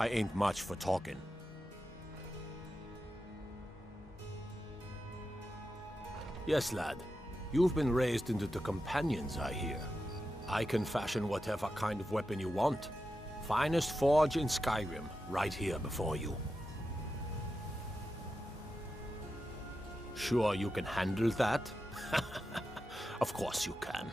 I ain't much for talking. Yes, lad. You've been raised into the companions, I hear. I can fashion whatever kind of weapon you want. Finest forge in Skyrim, right here before you. Sure you can handle that? Of course you can.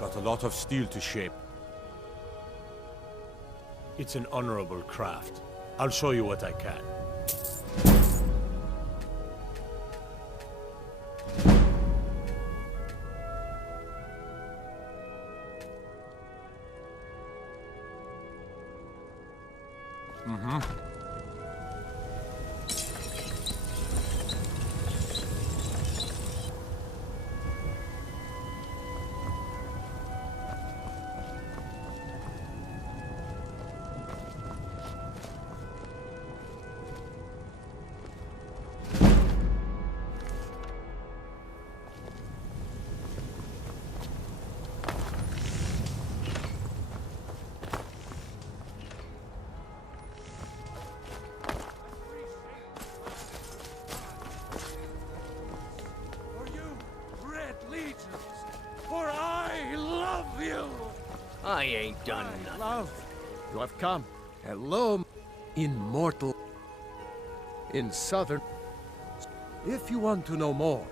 Got a lot of steel to shape. It's an honorable craft. I'll show you what I can. For I love you! I ain't done nothing. Love, you have come. Hello, immortal. In southern... If you want to know more,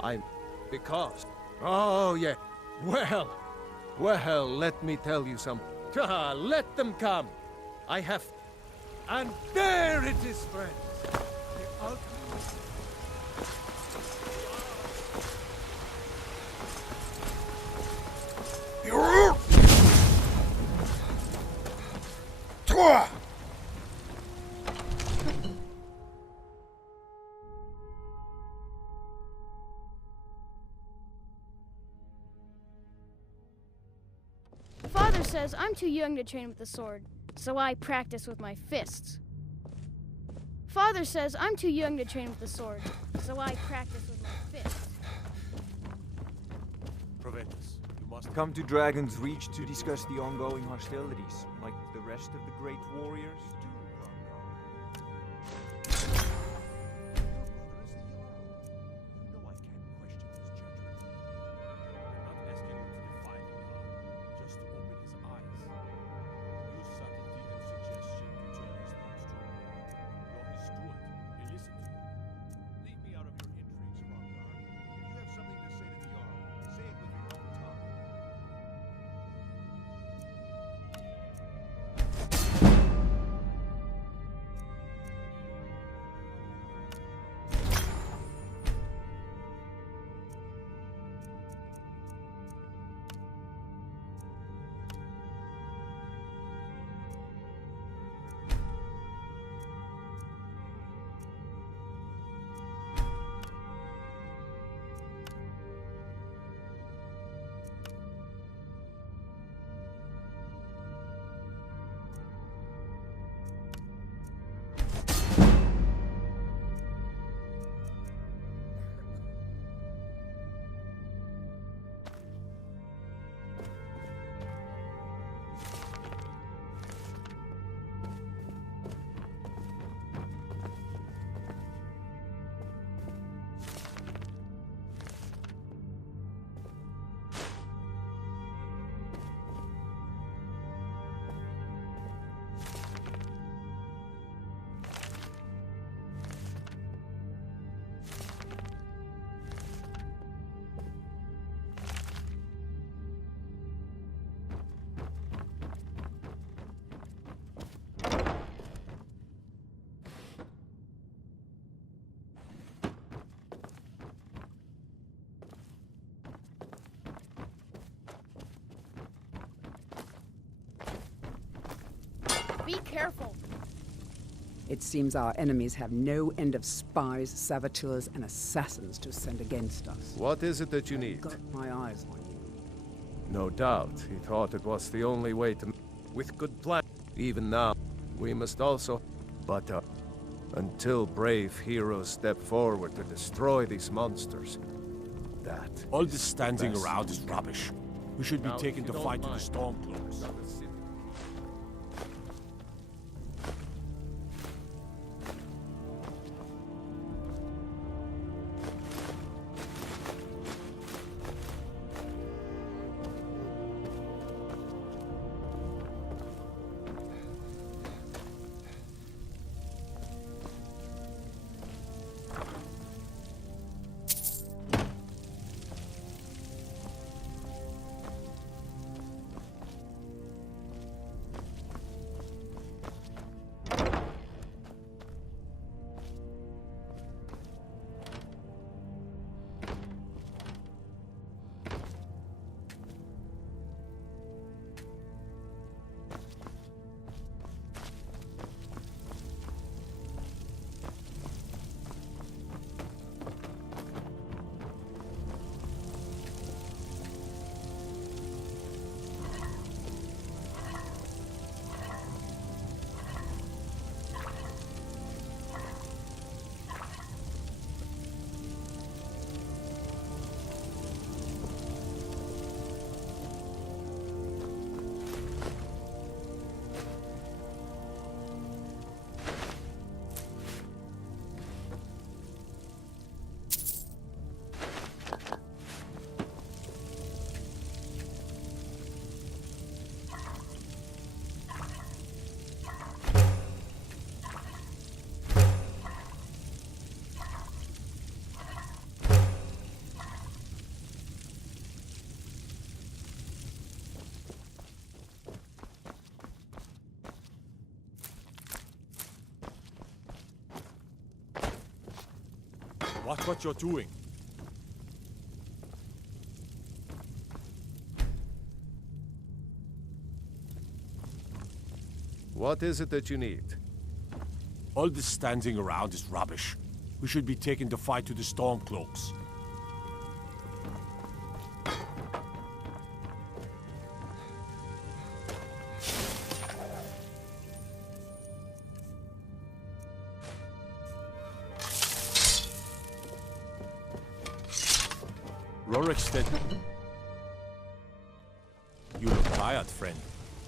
I'm... Because... Oh, yeah. Well, let me tell you something. Let them come. I have... And there it is, friends. The ultimate... Father says I'm too young to train with the sword, so I practice with my fists. Father says I'm too young to train with the sword, so I practice with my fists. Proventus, you must Come to Dragon's Reach to discuss the ongoing hostilities, like the rest of the great warriors. careful. It seems our enemies have no end of spies, saboteurs, and assassins to send against us. What is it that you need? Got my eyes on you. No doubt, he thought it was the only way to... With good plan. Even now, we must also... But, until brave heroes step forward to destroy these monsters, that All is this the standing best. around is rubbish. We should be Now, taken if you to don't fight to the mind, Stormcloaks. another city. Watch what you're doing. What is it that you need? All this standing around is rubbish. We should be taken to fight to the Stormcloaks. Rorikstead. You look tired, friend.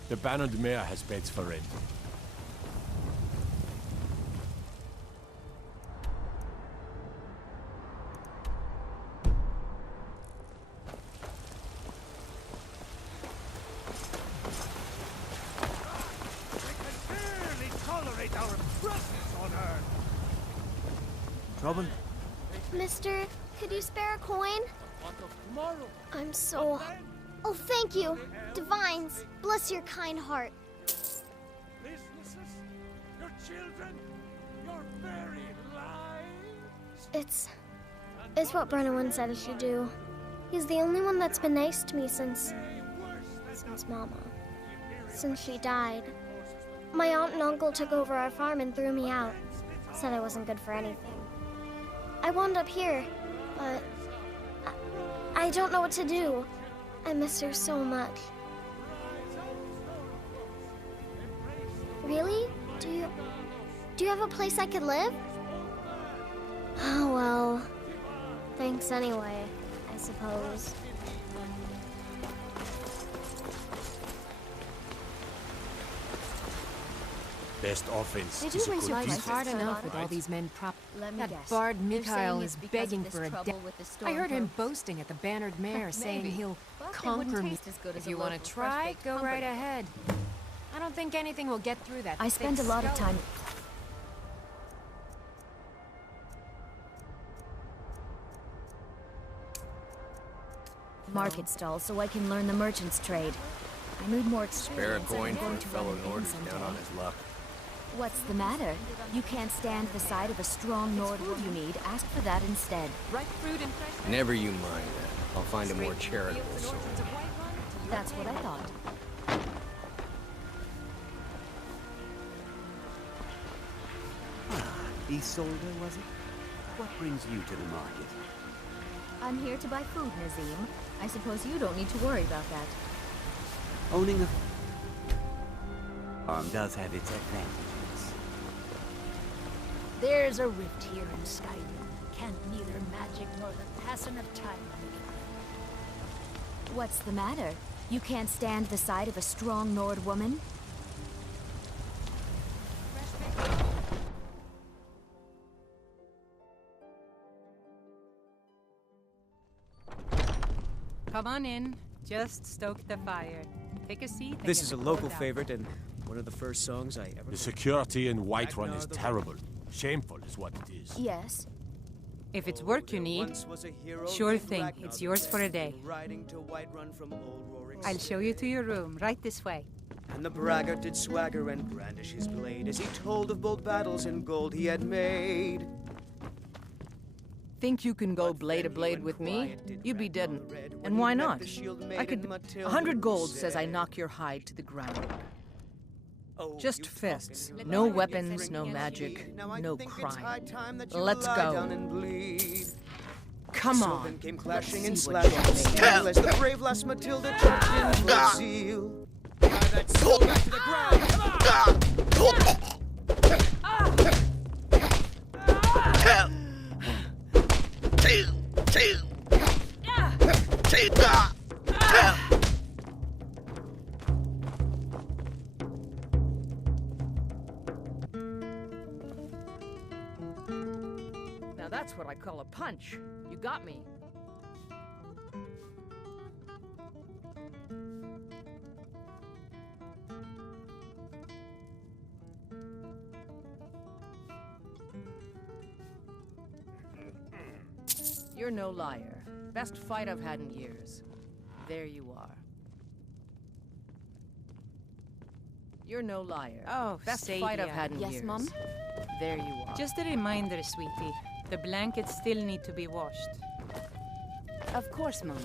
The Bannered Mare has beds for rent. Trouble? Mister, could you spare a coin? I'm so... Oh, thank you. Divines, bless your kind heart. Businesses? Your children? Your very lives? It's what Brennan said I should do. He's the only one that's been nice to me since Mama. Since she died. My aunt and uncle took over our farm and threw me out. Said I wasn't good for anything. I wound up here, but I don't know what to do. I miss her so much. Really? Do you have a place I could live? Oh, well. Thanks anyway, I suppose. Best offense Did is you a raise good your Life's voice? hard Right. enough with all these men prop. Let me That guess. bard They're saying Mikhail it's is because begging of this for a trouble death. with the I heard him Stormcloaks. boasting at the Bannered Mare, saying Maybe. he'll But they wouldn't conquer me. taste as good as If a you want loaf to of try, fresh-baked go right comfort. ahead. I don't think anything will get through that. I spend a thick lot of skull. time. Market stall so I can learn the merchant's trade. I need more Spare a experience. coin I'm for going a to fellow run an inn Nord who's down someday. on his luck. What's the matter? You can't stand the sight of a strong Nord. What you need, ask for that instead. Ripe fruit and fresh. Never you mind that. I'll find a more charitable soul. That's what I thought. Isolde, was it? What brings you to the market? I'm here to buy food, Nazim. I suppose you don't need to worry about that. Owning a farm does have its advantages. There's a rift here in Skyrim. Can't neither magic nor the passing of time. What's the matter? You can't stand the sight of a strong Nord woman? Come on in. Just stoke the fire. Take a seat. This is a local favorite and one of the first songs I ever... The security in Whiterun is terrible. Shameful is what it is. Yes. If it's work you need, sure thing. It's yours for a day. I'll show you to your room, right this way. And the braggart did swagger and brandish his blade as he told of bold battles and gold he had made. Think you can go blade to blade with me? You'd be dead. And why not? I could... 100 gold says I knock your hide to the ground. Just fists. No weapons, no magic, no crime. Let's go. Come on. Then came clashing and slashing as the brave lass Matilda checked in for seal. That soul back to the ground. Now that's what I call a punch. You got me. You're no liar. Best fight I've had in years. There you are. You're no liar. Oh, best Sadia. fight I've had in years. Yes, Mom? There you are. Just a reminder, sweetie. The blankets still need to be washed. Of course, Mama.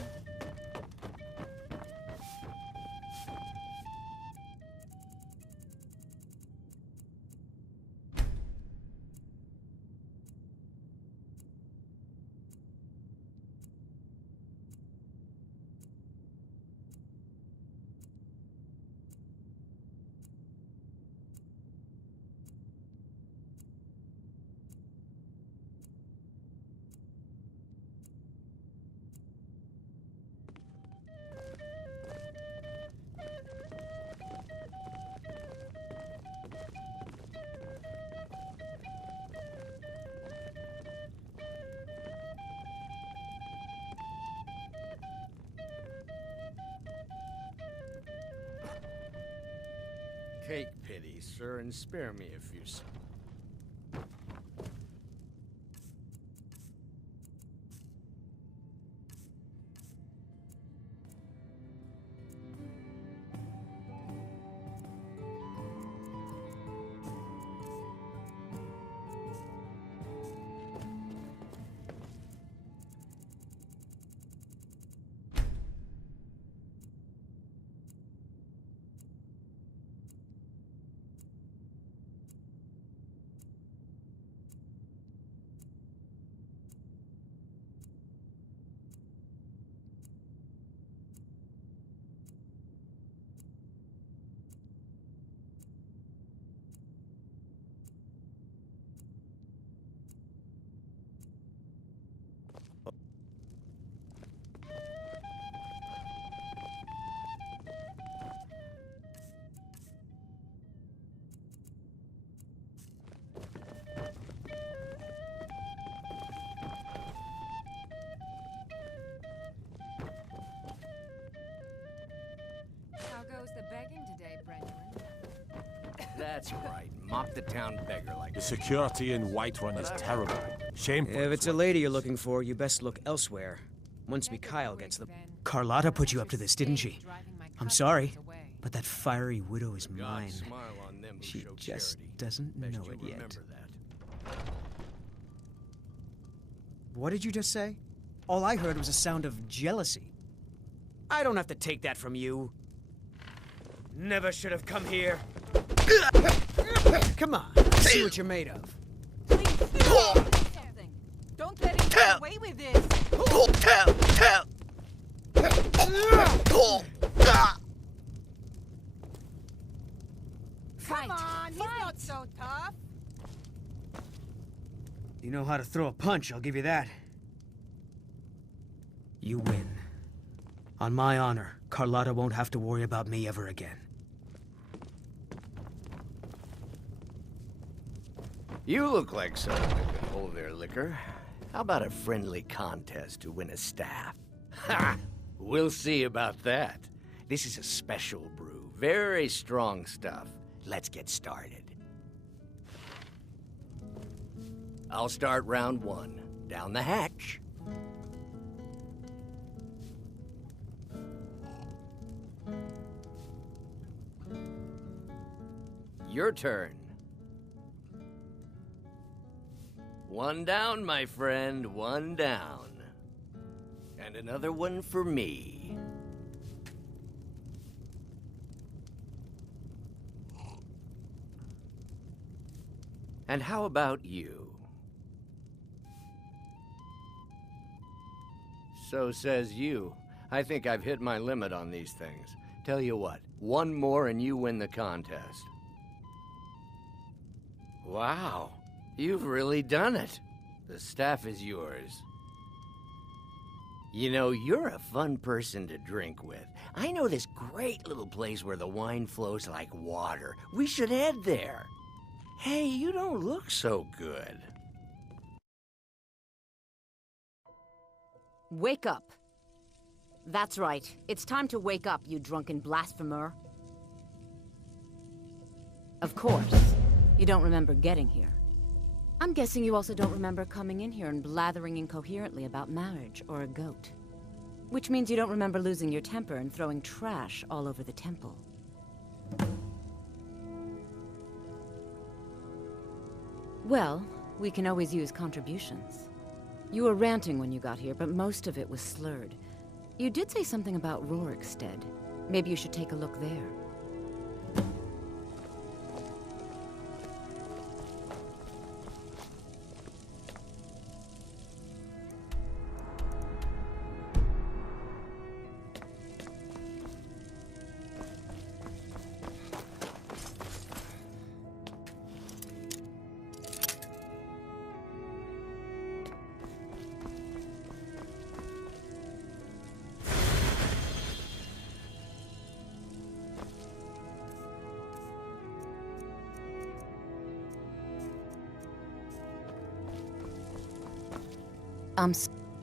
Take pity, sir, and spare me a few seconds. How goes the begging today, Brendan? That's right. Mock the town beggar like The that. security in Whiterun is terrible. Shameful. If it's a lady you're looking for, you best look elsewhere. Once Mikhail gets the... Carlotta put you up to this, didn't she? I'm sorry, but that fiery widow is mine. She just doesn't know it yet. What did you just say? All I heard was a sound of jealousy. I don't have to take that from you. Never should have come here. Come on, see what you're made of. away with this. Come on, he's not so tough. You know how to throw a punch, I'll give you that. You win. On my honor, Carlotta won't have to worry about me ever again. You look like someone that can hold their liquor. How about a friendly contest to win a staff? Ha! We'll see about that. This is a special brew. Very strong stuff. Let's get started. I'll start round one. Down the hatch. Your turn. One down, my friend, one down. And another one for me. And how about you? So says you. I think I've hit my limit on these things. Tell you what, one more and you win the contest. Wow, you've really done it. The staff is yours. You know, you're a fun person to drink with. I know this great little place where the wine flows like water. We should head there. Hey, you don't look so good. Wake up. That's right. It's time to wake up, you drunken blasphemer. Of course. You don't remember getting here. I'm guessing you also don't remember coming in here and blathering incoherently about marriage or a goat. Which means you don't remember losing your temper and throwing trash all over the temple. Well, we can always use contributions. You were ranting when you got here, but most of it was slurred. You did say something about Rorikstead. Maybe you should take a look there.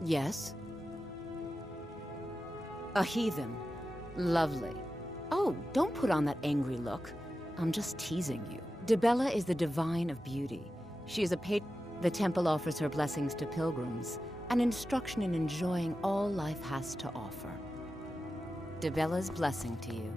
Yes? A heathen. Lovely. Oh, don't put on that angry look. I'm just teasing you. Dibella is the divine of beauty. She is a The temple offers her blessings to pilgrims, an instruction in enjoying all life has to offer. Dibella's blessing to you.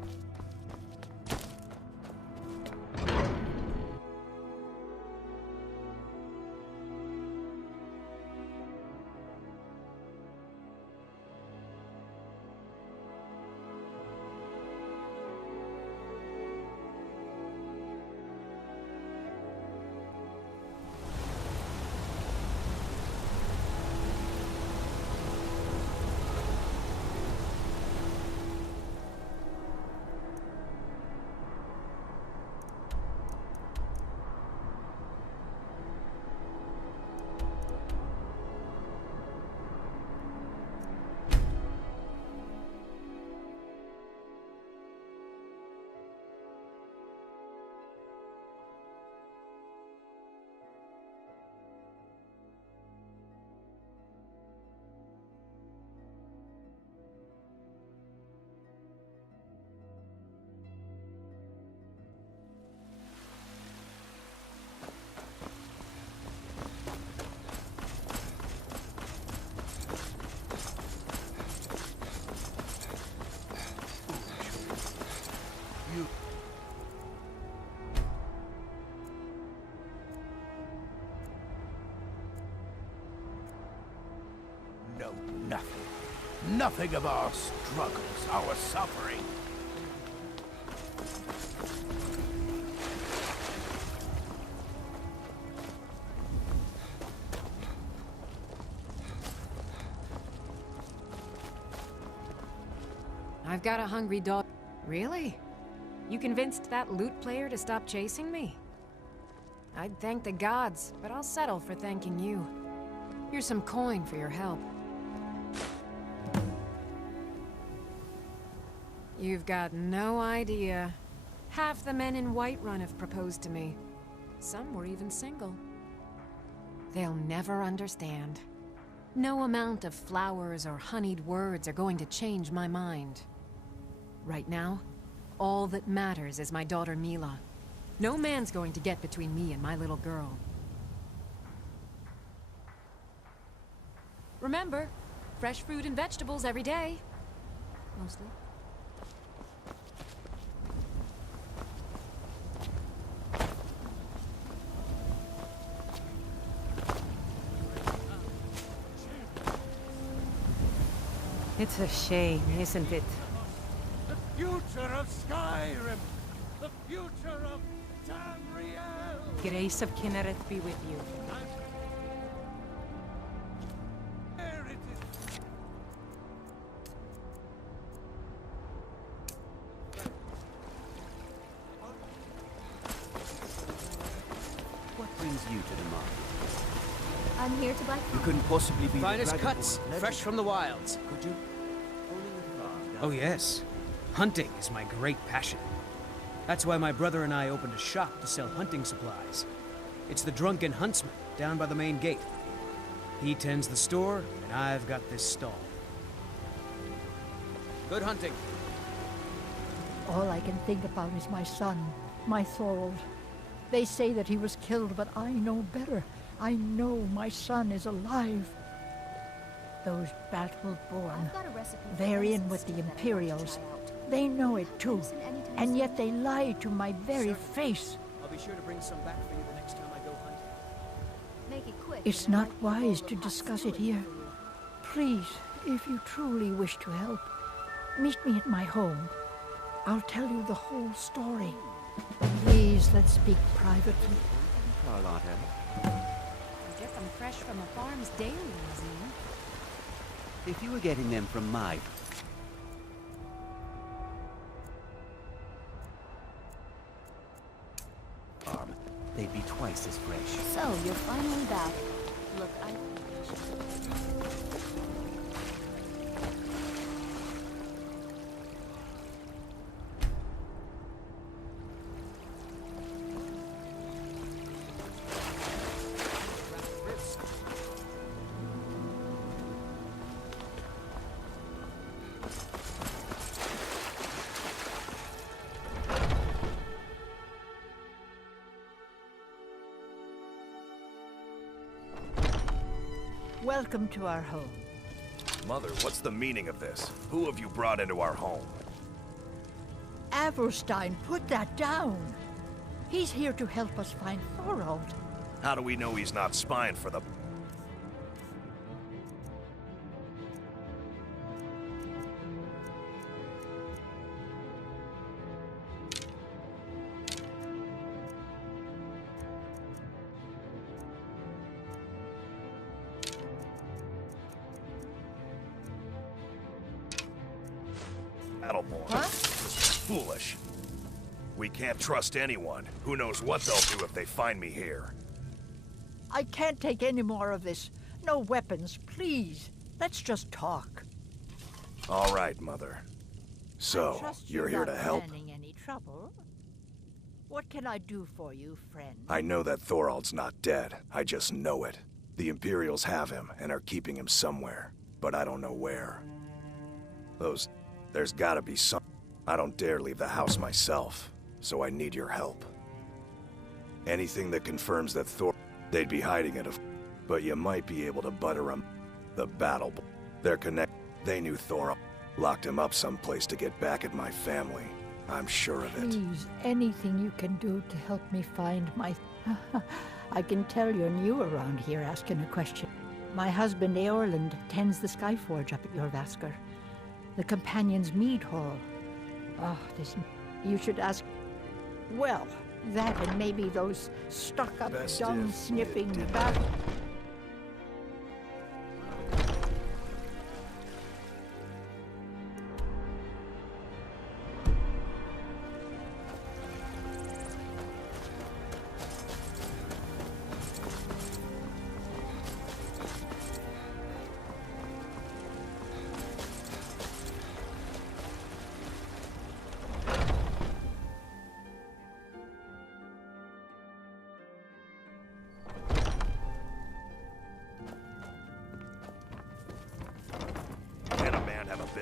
Know nothing. Nothing of our struggles, our suffering. I've got a hungry dog. Really? You convinced that lute player to stop chasing me? I'd thank the gods, but I'll settle for thanking you. Here's some coin for your help. You've got no idea. Half the men in Whiterun have proposed to me. Some were even single. They'll never understand. No amount of flowers or honeyed words are going to change my mind. Right now, all that matters is my daughter Mila. No man's going to get between me and my little girl. Remember, fresh fruit and vegetables every day. Mostly. It's a shame, isn't it? The future of Skyrim! The future of Tamriel! Grace of Kinnereth be with you. What brings you to the market? I'm here to buy. You couldn't possibly be Finest the cuts, fresh from the wilds. Could you? Oh yes. Hunting is my great passion. That's why my brother and I opened a shop to sell hunting supplies. It's the Drunken Huntsman, down by the main gate. He tends the store, and I've got this stall. Good hunting. All I can think about is my son, my Thorold. They say that he was killed, but I know better. I know my son is alive. Those battle-born, they're in with the Imperials. They know it too, and yet they lie to my very face. I'll be sure to bring some back for you the next time I go hunting. Make it quick. It's not wise to discuss it here. Please, if you truly wish to help, meet me at my home. I'll tell you the whole story. Please, let's speak privately. Carlotta. You get them fresh from the farms daily, Nazim. If you were getting them from my farm, they'd be twice as fresh. So, you're finally back. Look, Welcome to our home. Mother, what's the meaning of this? Who have you brought into our home? Averstein, put that down. He's here to help us find Thorold. How do we know he's not spying for the... Battleborn. Huh? Foolish. We can't trust anyone. Who knows what they'll do if they find me here. I can't take any more of this. No weapons, please. Let's just talk. All right, Mother. So, you're here to help? Planning any trouble? What can I do for you, friend? I know that Thorold's not dead. I just know it. The Imperials have him and are keeping him somewhere, but I don't know where. There's gotta be some... I don't dare leave the house myself, so I need your help. Anything that confirms that they'd be hiding it, but you might be able to butter them. The battle... They're connected. They knew Thorold. Locked him up someplace to get back at my family. I'm sure of it. Please, anything you can do to help me find my... I can tell you're new around here asking a question. My husband, Eorlund, tends the Skyforge up at Jorrvaskr. The Companion's Mead Hall. Oh, you should ask... Well, that and maybe those stuck-up, dung-sniffing battle...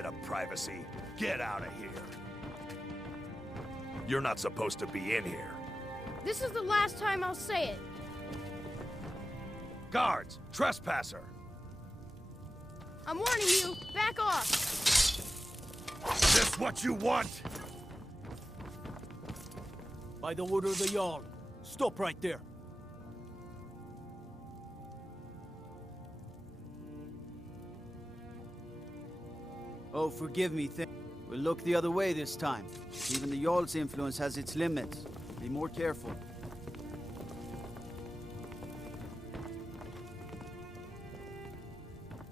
of privacy. Get out of here. You're not supposed to be in here. This is the last time I'll say it. Guards! Trespasser! I'm warning you, back off! This what you want? By the order of the Jarl. Stop right there. Oh, forgive me. We'll look the other way this time. Even the Jarl's influence has its limits. Be more careful.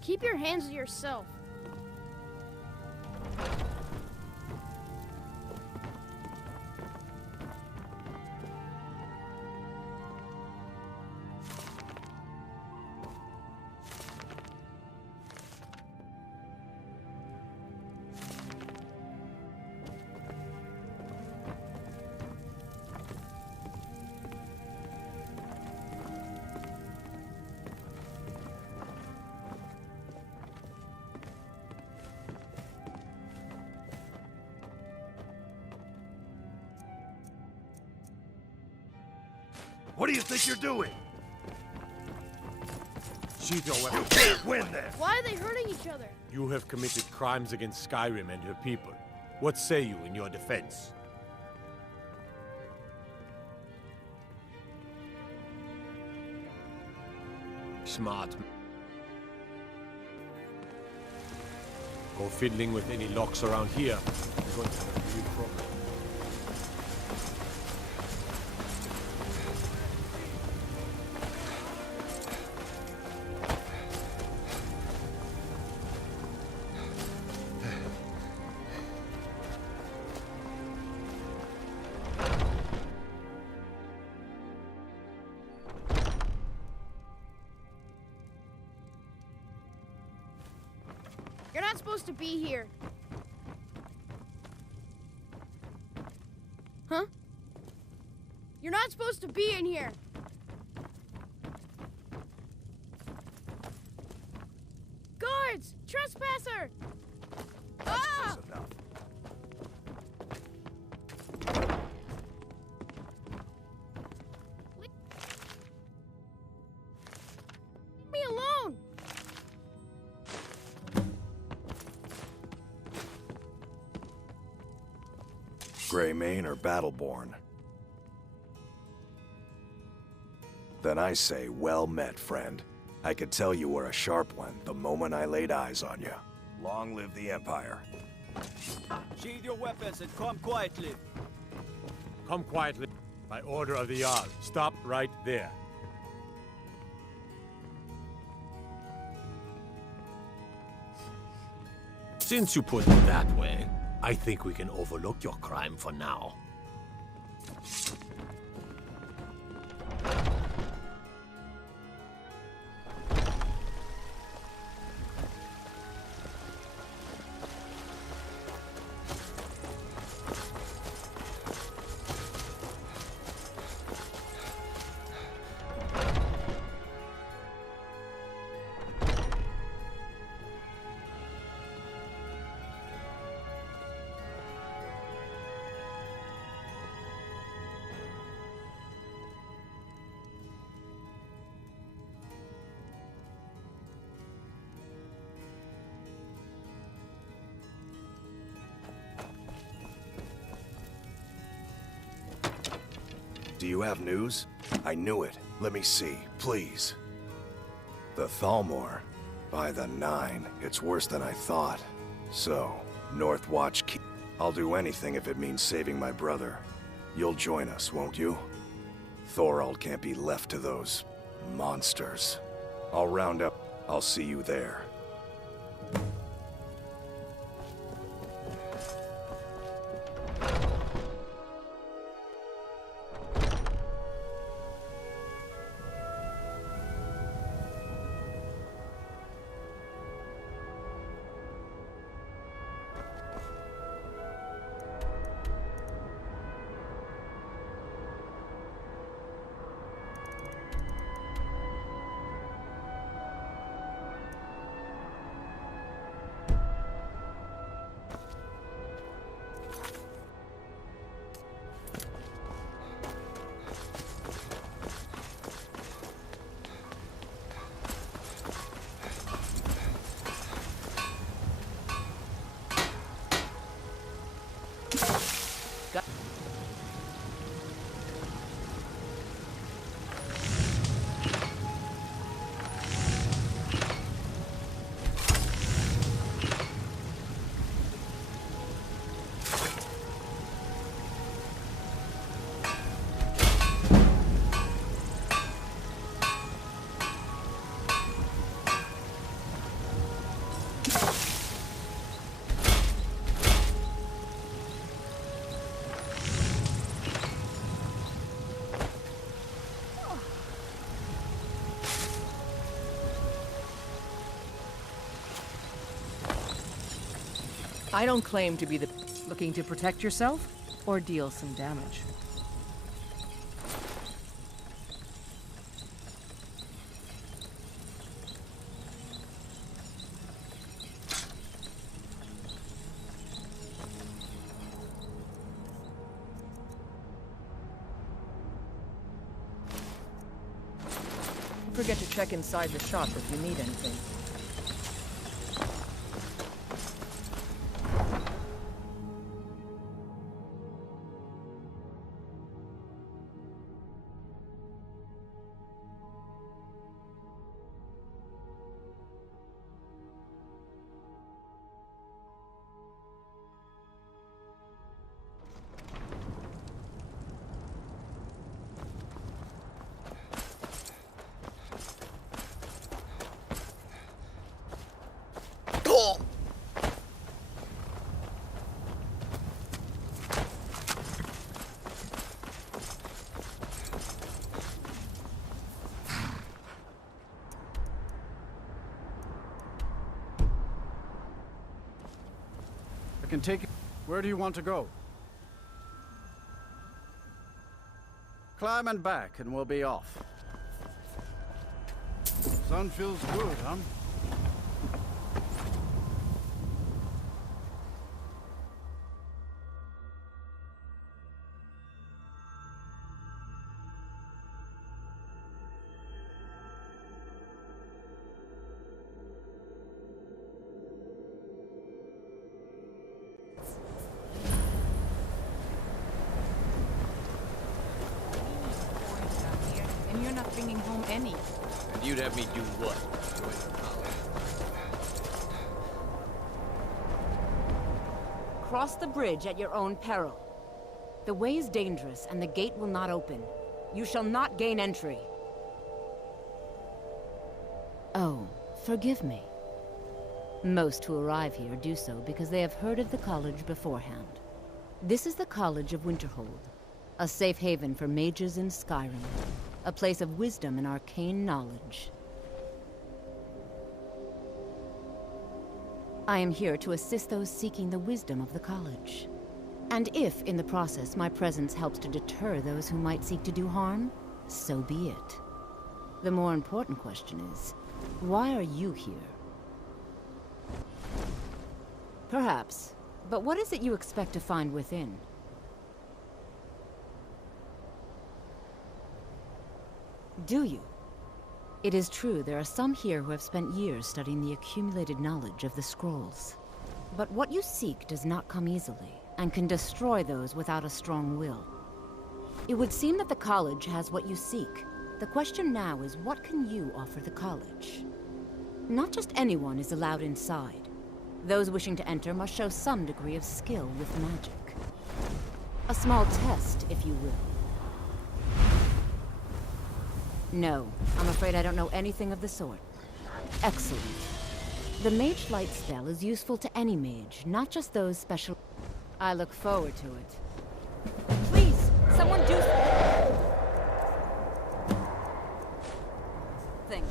Keep your hands to yourself. What do you think you're doing? Sheath your weapon. You can't win this! Why are they hurting each other? You have committed crimes against Skyrim and her people. What say you in your defense? Smart. Go fiddling with any locks around here. You're going to have a real problem. You're not supposed to be here. Huh? You're not supposed to be in here. Guards! Trespasser! Ah! That's enough. Leave me alone! Greymane or Battleborn? Then I say, well met, friend. I could tell you were a sharp one the moment I laid eyes on you. Long live the Empire. Sheathe your weapons and come quietly. Come quietly. By order of the Jarl. Stop right there. Since you put it that way, I think we can overlook your crime for now. Do you have news? I knew it. Let me see, please. The Thalmor. By the 9, it's worse than I thought. So, Northwatch Keep. I'll do anything if it means saving my brother. You'll join us, won't you? Thorald can't be left to those monsters. I'll round up. I'll see you there. I don't claim to be the... Looking to protect yourself? Or deal some damage? Don't forget to check inside the shop if you need anything. I can take you. Where do you want to go? Climb and back, and we'll be off. Sun feels good, huh? And you're not bringing home any. And you'd have me do what? Join the college? Cross the bridge at your own peril. The way is dangerous, and the gate will not open. You shall not gain entry. Oh, forgive me. Most who arrive here do so because they have heard of the college beforehand. This is the College of Winterhold, a safe haven for mages in Skyrim, a place of wisdom and arcane knowledge. I am here to assist those seeking the wisdom of the college. And if, in the process, my presence helps to deter those who might seek to do harm, so be it. The more important question is, why are you here? Perhaps, but what is it you expect to find within? Do you? It is true there are some here who have spent years studying the accumulated knowledge of the scrolls. But what you seek does not come easily, and can destroy those without a strong will. It would seem that the college has what you seek. The question now is, what can you offer the college? Not just anyone is allowed inside. Those wishing to enter must show some degree of skill with magic. A small test, if you will. No, I'm afraid I don't know anything of the sort. Excellent. The Mage Light spell is useful to any mage, not just those special... I look forward to it. Please, someone do... Thing.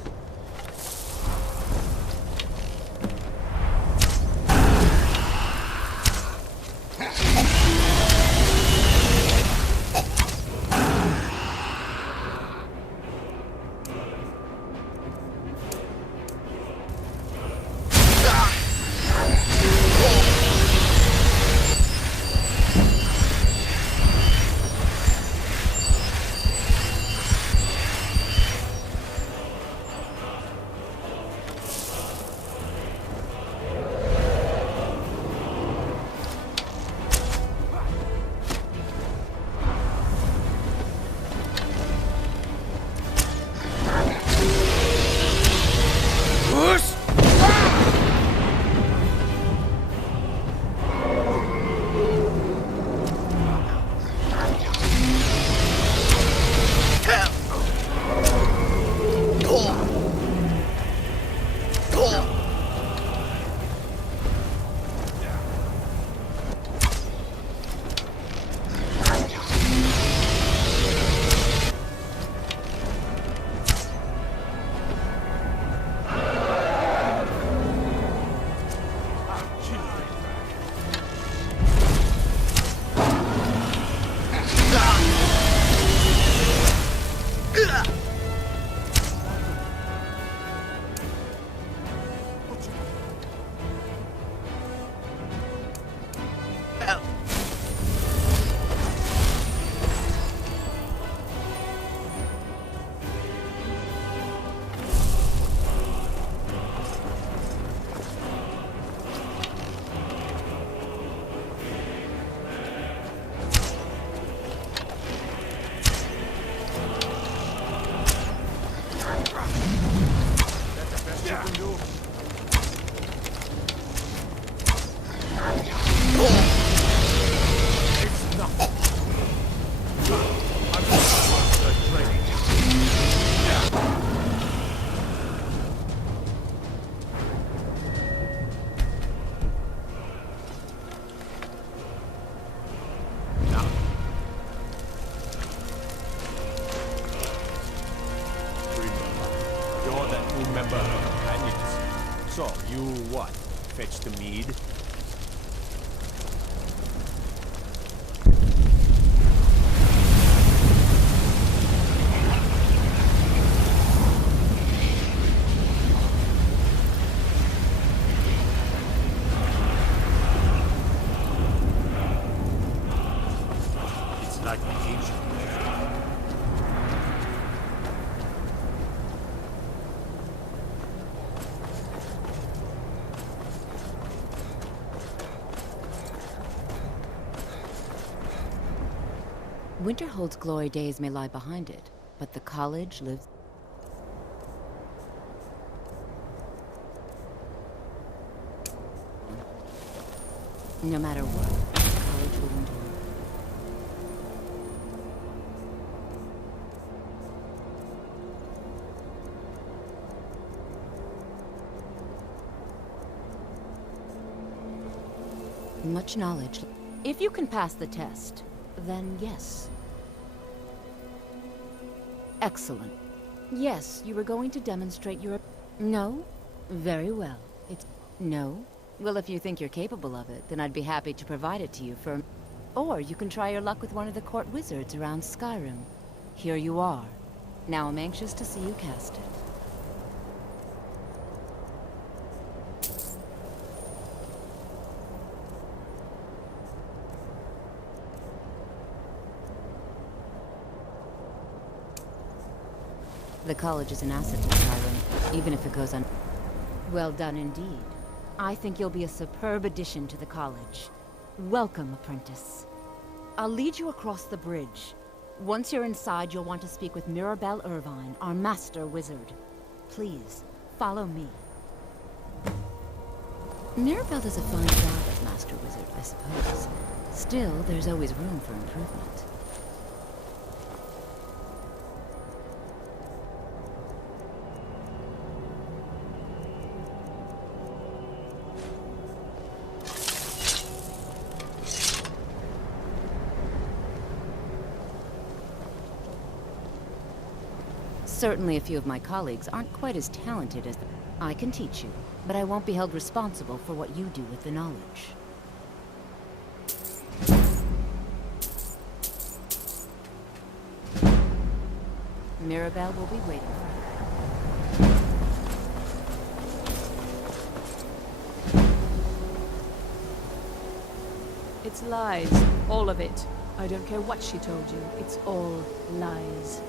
Remember her companions. So, you what? Fetch the mead? It's like the ancient legend. Winterhold's glory days may lie behind it, but the college lives... No matter what, the college will endure. Much knowledge. If you can pass the test, then yes. Excellent. Yes, you were going to demonstrate your... No? Very well. It's... No? Well, if you think you're capable of it, then I'd be happy to provide it to you for... Or you can try your luck with one of the court wizards around Skyrim. Here you are. Now I'm anxious to see you cast it. The college is an asset to Skyrim, even if it goes on. Well done indeed. I think you'll be a superb addition to the college. Welcome, apprentice. I'll lead you across the bridge. Once you're inside, you'll want to speak with Mirabelle Irvine, our master wizard. Please, follow me. Mirabelle does a fine job as master wizard, I suppose. Still, there's always room for improvement. Certainly a few of my colleagues aren't quite as talented as I can teach you, but I won't be held responsible for what you do with the knowledge. Mirabelle will be waiting for you. It's lies. All of it. I don't care what she told you. It's all lies.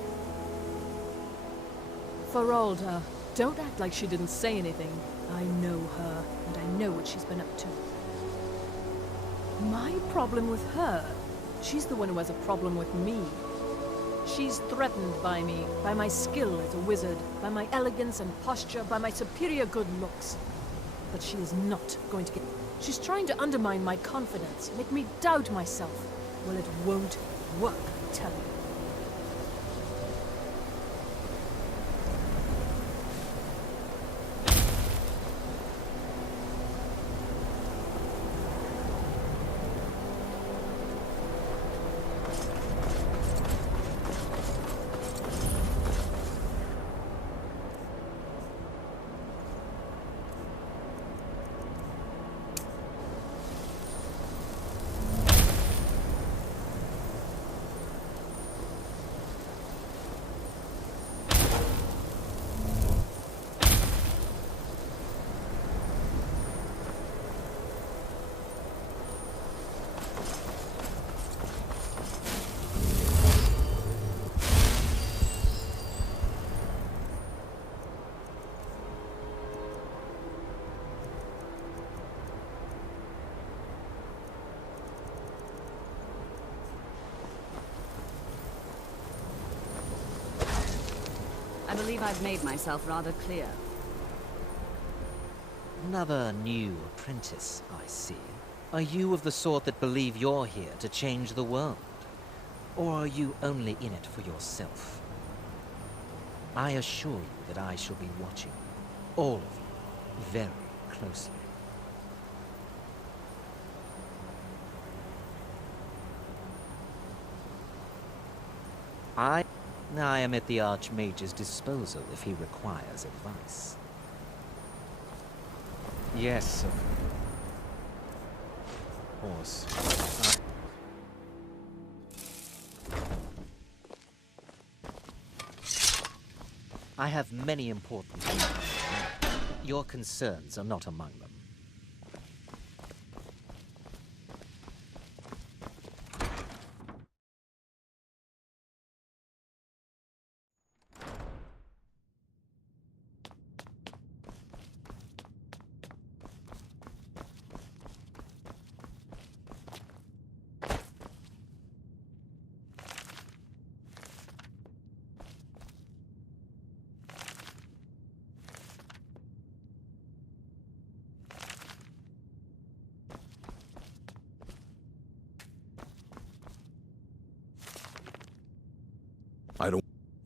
Feralda, don't act like she didn't say anything. I know her, and I know what she's been up to. My problem with her? She's the one who has a problem with me. She's threatened by me, by my skill as a wizard, by my elegance and posture, by my superior good looks. But she is not going to get... She's trying to undermine my confidence, make me doubt myself. Well, it won't work, I tell you. I believe I've made myself rather clear. Another new apprentice, I see. Are you of the sort that believe you're here to change the world? Or are you only in it for yourself? I assure you that I shall be watching all of you very closely. I am at the Archmage's disposal if he requires advice. Yes, of course. I have many important things. Your concerns are not among them.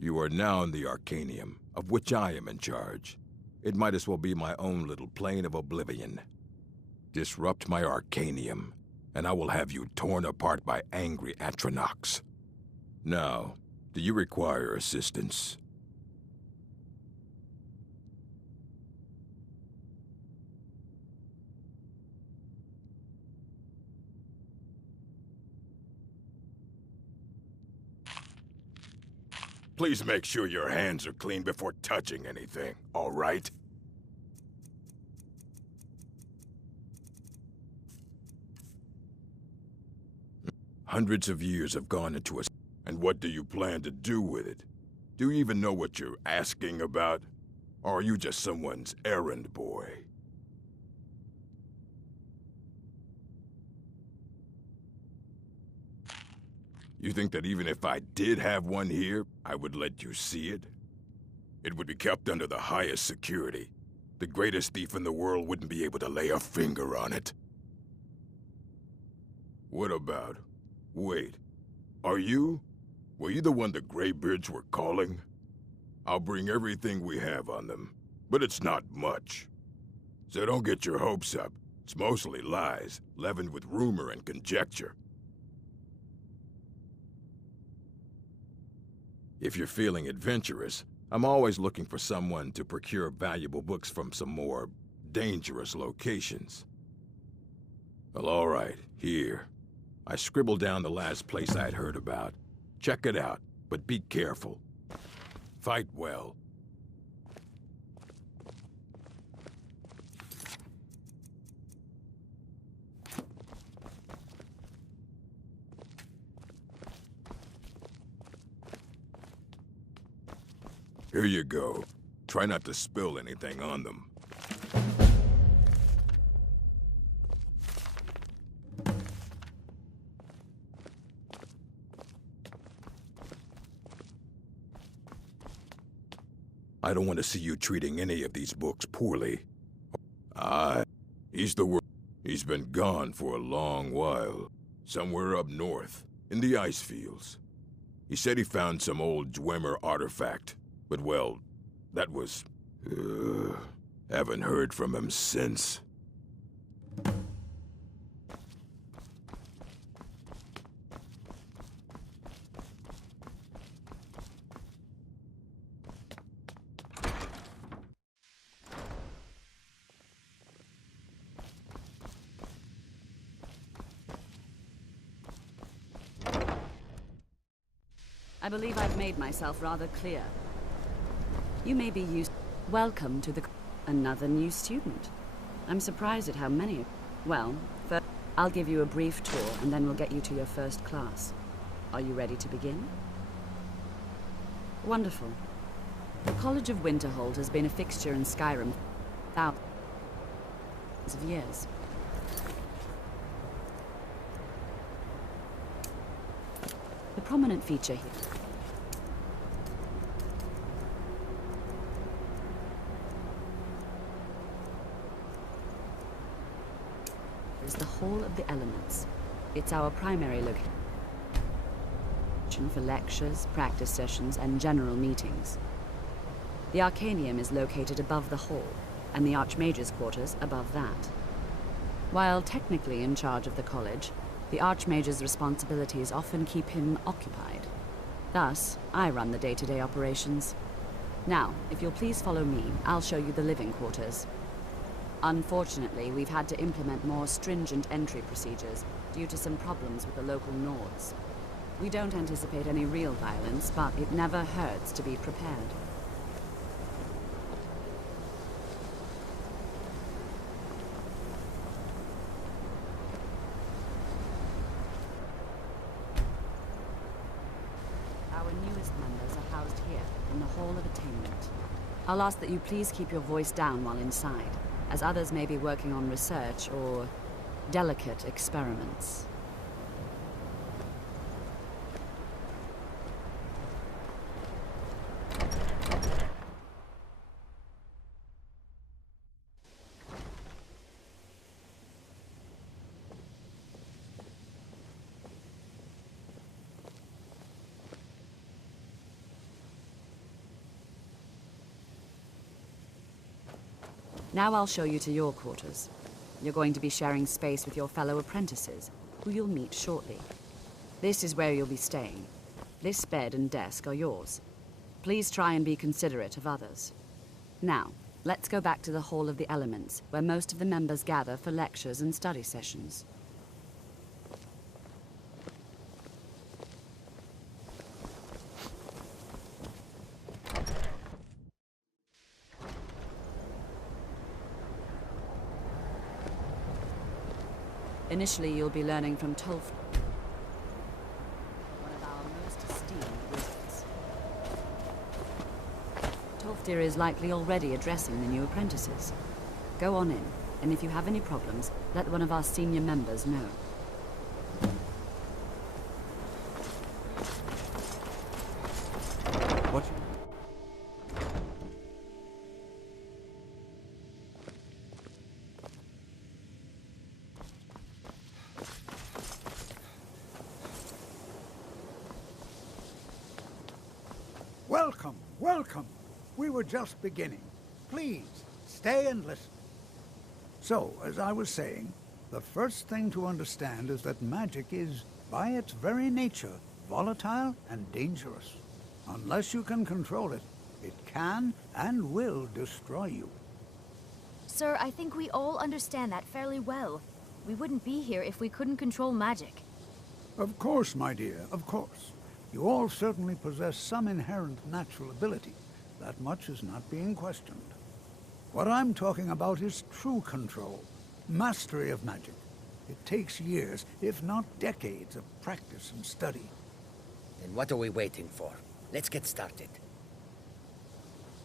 You are now in the Arcanium, of which I am in charge. It might as well be my own little plane of oblivion. Disrupt my Arcanium, and I will have you torn apart by angry Atronachs. Now, do you require assistance? Please make sure your hands are clean before touching anything, all right? Hundreds of years have gone into us, and what do you plan to do with it? Do you even know what you're asking about? Or are you just someone's errand boy? You think that even if I did have one here, I would let you see it? It would be kept under the highest security. The greatest thief in the world wouldn't be able to lay a finger on it. What about? Wait, were you the one the Greybeards were calling? I'll bring everything we have on them, but it's not much. So don't get your hopes up. It's mostly lies, leavened with rumor and conjecture. If you're feeling adventurous, I'm always looking for someone to procure valuable books from some more dangerous locations. Well, all right, here. I scribbled down the last place I'd heard about. Check it out, but be careful. Fight well. Here you go. Try not to spill anything on them. I don't want to see you treating any of these books poorly. He's the worst. He's been gone for a long while. Somewhere up north, in the ice fields. He said he found some old Dwemer artifact. But, well, that was... haven't heard from him since. I believe I've made myself rather clear. You may be used... Welcome to the... Another new student. I'm surprised at how many... Well, first, I'll give you a brief tour, and then we'll get you to your first class. Are you ready to begin? Wonderful. The College of Winterhold has been a fixture in Skyrim for thousands of years. The prominent feature here is the Hall of the Elements. It's our primary location for lectures, practice sessions, and general meetings. The Arcanium is located above the hall, and the Archmage's quarters above that. While technically in charge of the college, the Archmage's responsibilities often keep him occupied. Thus, I run the day-to-day operations. Now, if you'll please follow me, I'll show you the living quarters. Unfortunately, we've had to implement more stringent entry procedures due to some problems with the local Nords. We don't anticipate any real violence, but it never hurts to be prepared. Our newest members are housed here, in the Hall of Attainment. I'll ask that you please keep your voice down while inside, as others may be working on research or delicate experiments. Now I'll show you to your quarters. You're going to be sharing space with your fellow apprentices, who you'll meet shortly. This is where you'll be staying. This bed and desk are yours. Please try and be considerate of others. Now, let's go back to the Hall of the Elements, where most of the members gather for lectures and study sessions. Initially, you'll be learning from Tolf, one of our most esteemed wizards. Tolfdir is likely already addressing the new apprentices. Go on in, and if you have any problems, let one of our senior members know. What? Welcome, welcome. We were just beginning. Please, stay and listen. So, as I was saying, the first thing to understand is that magic is, by its very nature, volatile and dangerous. Unless you can control it, it can and will destroy you. Sir, I think we all understand that fairly well. We wouldn't be here if we couldn't control magic. Of course, my dear, of course. You all certainly possess some inherent natural ability. That much is not being questioned. What I'm talking about is true control, mastery of magic. It takes years, if not decades, of practice and study. Then what are we waiting for? Let's get started.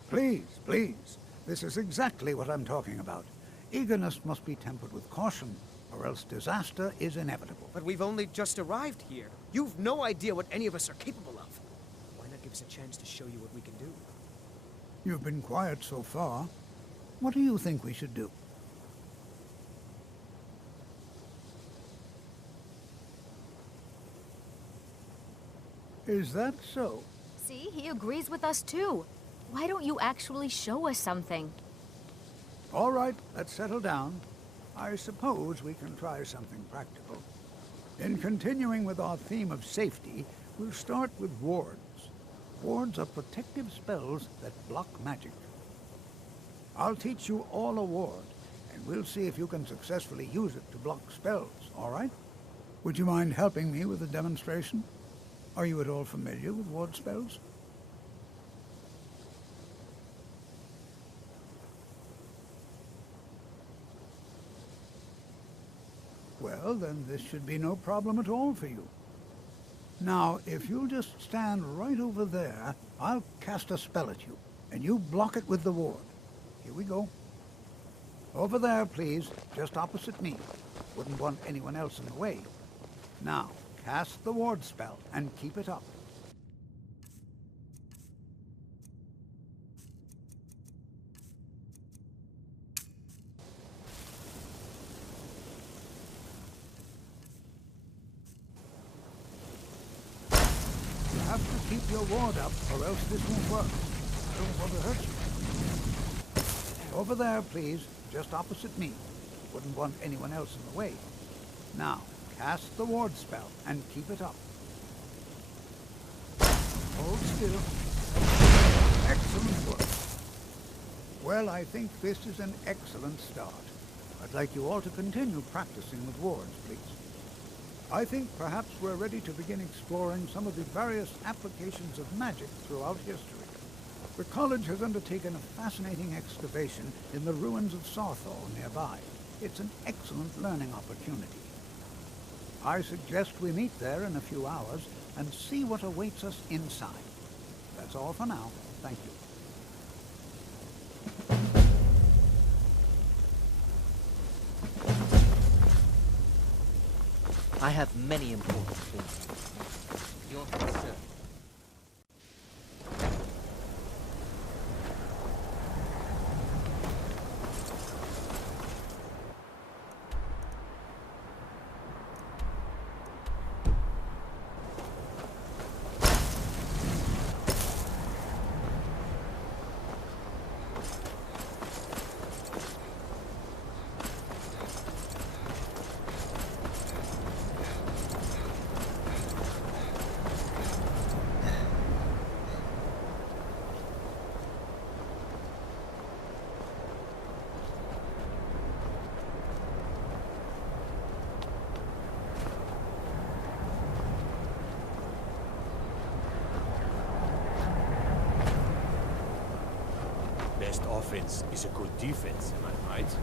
Please, please. This is exactly what I'm talking about. Eagerness must be tempered with caution, or else disaster is inevitable. But we've only just arrived here. You've no idea what any of us are capable of. Why not give us a chance to show you what we can do? You've been quiet so far. What do you think we should do? Is that so? See, he agrees with us too. Why don't you actually show us something? All right, let's settle down. I suppose we can try something practical. In continuing with our theme of safety, we'll start with wards. Wards are protective spells that block magic. I'll teach you all a ward, and we'll see if you can successfully use it to block spells, all right? Would you mind helping me with the demonstration? Are you at all familiar with ward spells? Well, then this should be no problem at all for you. Now, if you'll just stand right over there, I'll cast a spell at you, and you block it with the ward. Here we go. Over there, please, just opposite me. Wouldn't want anyone else in the way. Now, cast the ward spell, and keep it up. You have to keep your ward up, or else this won't work. I don't want to hurt you. Over there, please, just opposite me. Wouldn't want anyone else in the way. Now, cast the ward spell, and keep it up. Hold still. Excellent work. Well, I think this is an excellent start. I'd like you all to continue practicing with wards, please. I think perhaps we're ready to begin exploring some of the various applications of magic throughout history. The college has undertaken a fascinating excavation in the ruins of Sarthal nearby. It's an excellent learning opportunity. I suggest we meet there in a few hours and see what awaits us inside. That's all for now. Thank you. I have many important things. Your concern. Best offense is a good defense, am I right?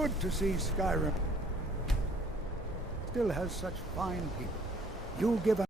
good to see Skyrim still has such fine people. You give